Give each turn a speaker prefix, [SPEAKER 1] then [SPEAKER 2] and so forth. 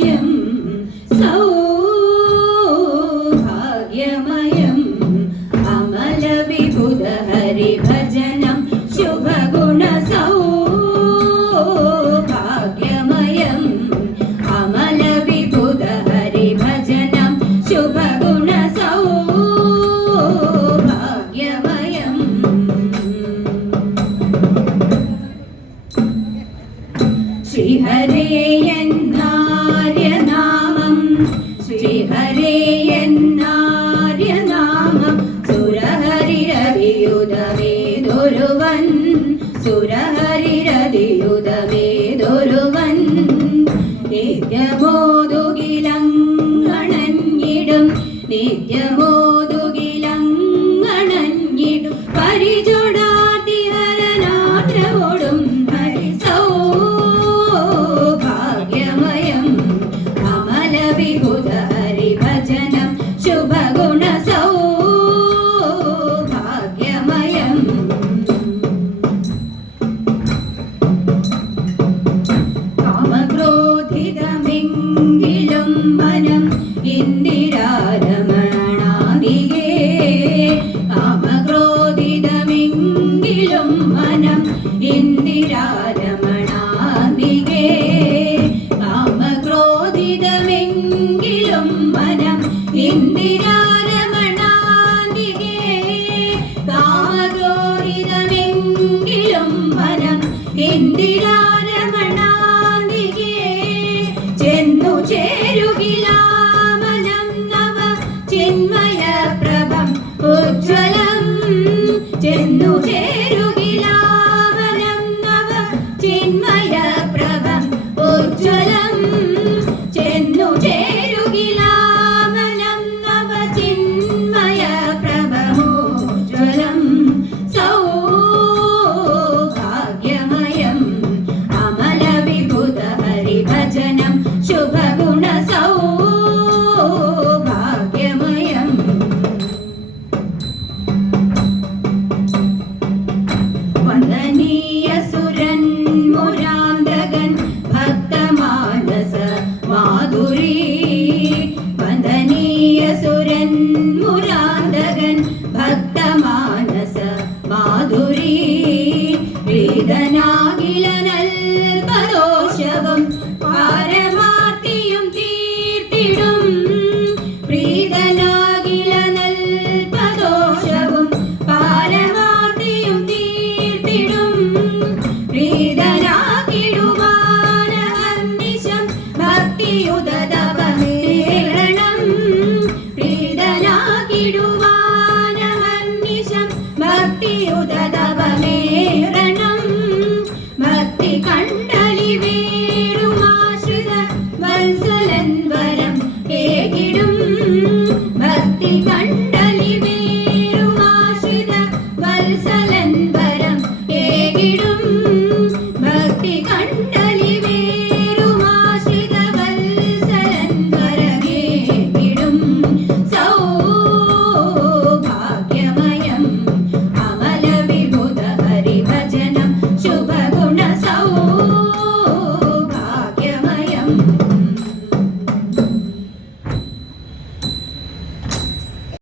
[SPEAKER 1] സൗഭാഗ്യമയം സൗഭാഗ്യമയം. അമല വിഭുത ഹരി ഭജനം ശുഭഗുണ സൗഭാഗ്യമയം. Amala വിഭുത Hari Hari Yen.